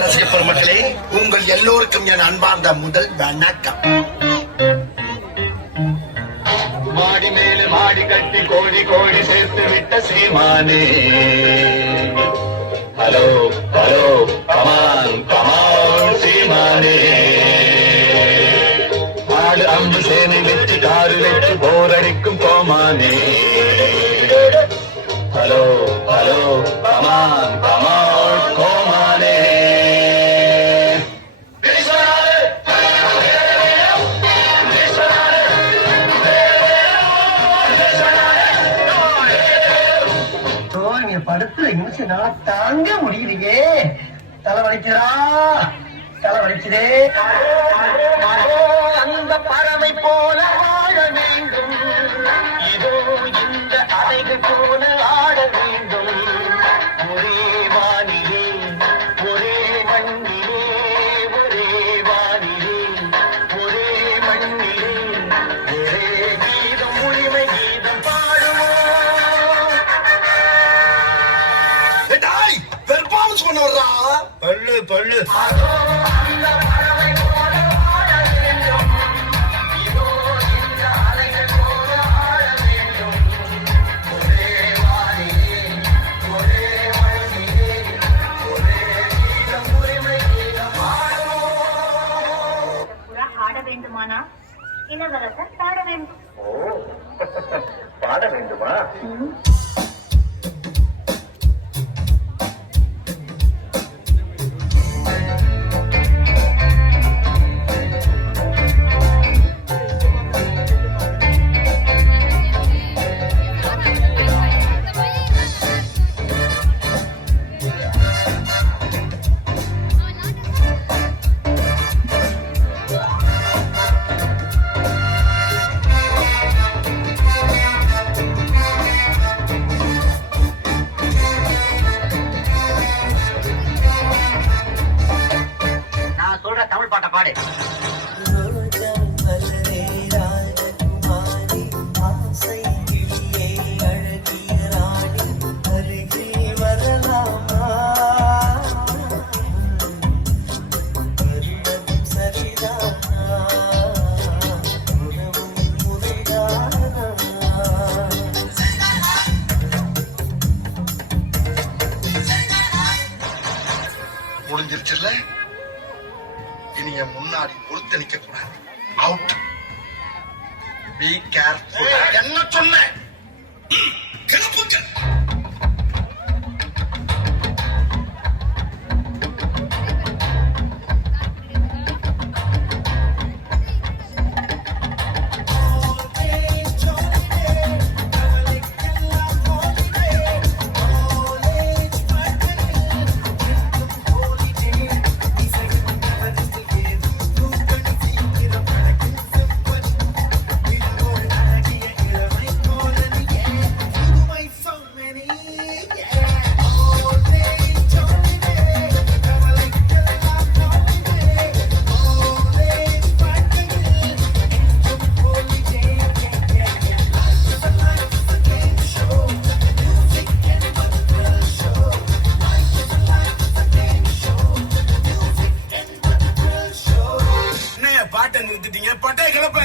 ரசிக பெருமக்களே, உங்கள் எல்லோருக்கும் என் அன்பார்ந்த முதல் வணக்கம். மாடி மேல மாடி கட்டி கோடி கோடி சேர்த்து விட்ட சீமானே. ஹலோ ஹலோ கமான் கமான் சீமானே. ஆடு அம்பு சேனை வச்சு காரு வச்சு போரடிக்கும் கோமானே. ஹலோ ஹலோ கமான் கமான் கோமானே. படத்துல நிமிஷம் தாங்க முடியலையே. தலை வலிக்கிறா, தலை வலிக்குதே. அந்த பறவை போல வாழ வேண்டும், இதோ இந்த அலைகள் போல ஆட வேண்டும். ஒரே வானிலே ஒரே மண்ணிலே, ஒரே வானிலே ஒரே மண்ணிலே, ஒரே கீதம் உரிமை கீதம் பாடுவோம். பள்ளு பள்ளு ஆட வேண்டுமானா இளவரசர் பாட வேண்டும். பாட வேண்டுமா? தமிழ் பாட்ட பாடு. முடிஞ்சிருச்சுல்ல? இனி என் முன்னாடி பொறுத்து நிக்க கூடாது. அவுட். Be careful. என்ன சொன்ன? கிளப்புங்க. பாட்டை நிறுத்திட்டீங்க, பட்டை கிளப்ப.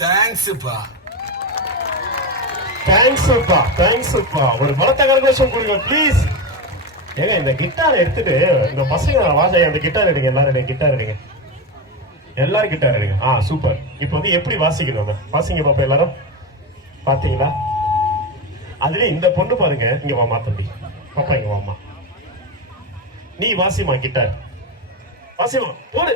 தேங்க்ஸ்ப்பா. ஒரு மரத்த கரகோஷம் கொடுங்க ப்ளீஸ். ஏங்க இந்த கிட்டார் எடுத்துட்டு இந்த பசங்க வாசை அந்த கிட்டார் எடுங்க. எல்லாரும் கிட்டார் எடுங்க. எல்லாரும் கிட்டார் எடுங்க. சூப்பர். இப்போ வந்து எப்படி வாசிக்கணும் வாசிங்க பாப்பா. எல்லாரும் பாத்தீங்களா? அதுல இந்த பொண்ணு பாருங்க. இங்க வாமா தம்பி. பாப்பா இங்க வாமா. நீ வாசிமா கிட்டார். வாசிமா போடு.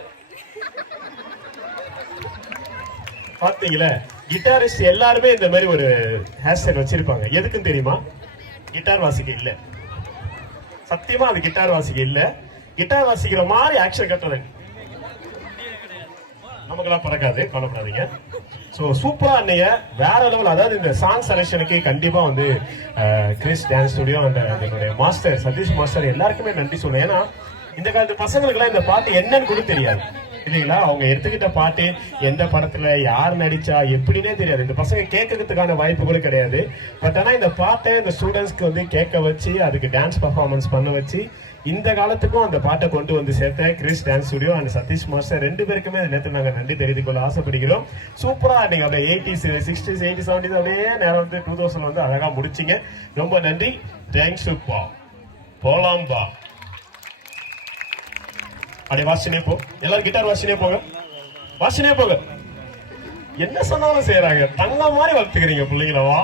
பாத்தீங்களா? கிட்டாரிஸ்ட் எல்லாருமே இந்த மாதிரி ஒரு ஹேர் ஸ்டைல் வச்சிருப்பாங்க. எதுக்குன்னு தெரியுமா? கிட்டார் வாசிக்க இல்ல. சத்தியமா அது கிட்டார் வாசிக்க இல்ல. கிட்டார் வாசிக்கிற மாதிரி ஆக்ஷன் கட்டுறது நமக்கெல்லாம் பறக்காது, கவலைப்படாதீங்க. ஸோ சூப்பரா அன்னைய வேற லெவல். அதாவது இந்த சாங் செலக்ஷனுக்கு கண்டிப்பா வந்து கிறிஸ் டான்ஸ் ஸ்டுடியோ அந்த என்னுடைய மாஸ்டர் சதீஷ் மாஸ்டர் எல்லாருக்குமே நன்றி சொல்லுவேன். ஏன்னா இந்த காலத்து பசங்களுக்கு எல்லாம் இந்த பாட்டு என்னன்னு கூட தெரியாது. இல்லைங்களா? அவங்க எடுத்துக்கிட்ட பாட்டு எந்த படத்துல யார் நடிச்சா எப்படின்னே தெரியாது. இந்த பசங்க கேட்கறதுக்கான வாய்ப்பு கூட கிடையாது. பட் ஆனா இந்த பாட்டை இந்த ஸ்டூடெண்ட்ஸ்க்கு வந்து கேட்க வச்சு அதுக்கு டான்ஸ் பர்ஃபார்மன்ஸ் பண்ண வச்சு இந்த காலத்துக்கும் அந்த பாட்டை கொண்டு வந்து சேர்த்த Chris dance studio and Sathish master 2 பேருக்குமே நேற்று நாங்கள் நன்றி தெரிவித்துக் கொள்ள ஆசைப்படுகிறோம். சூப்பரா நீங்க அப்படியே 80s 60s 80s 70s அப்படியே நேரம் வந்து 2000 வந்து அழகா முடிச்சிங்க. ரொம்ப நன்றி. தேங்க்ஸ் பா. போலாம் பா. அப்படியே வாசினே போ. எல்லாரும் கிட்டார் வாசினே போங்க. வாசினே போங்க. என்ன சொன்னாலும் செய்யறாங்க. தங்க மாதிரி வளர்த்துக்கிறீங்க பிள்ளைங்களா. வா.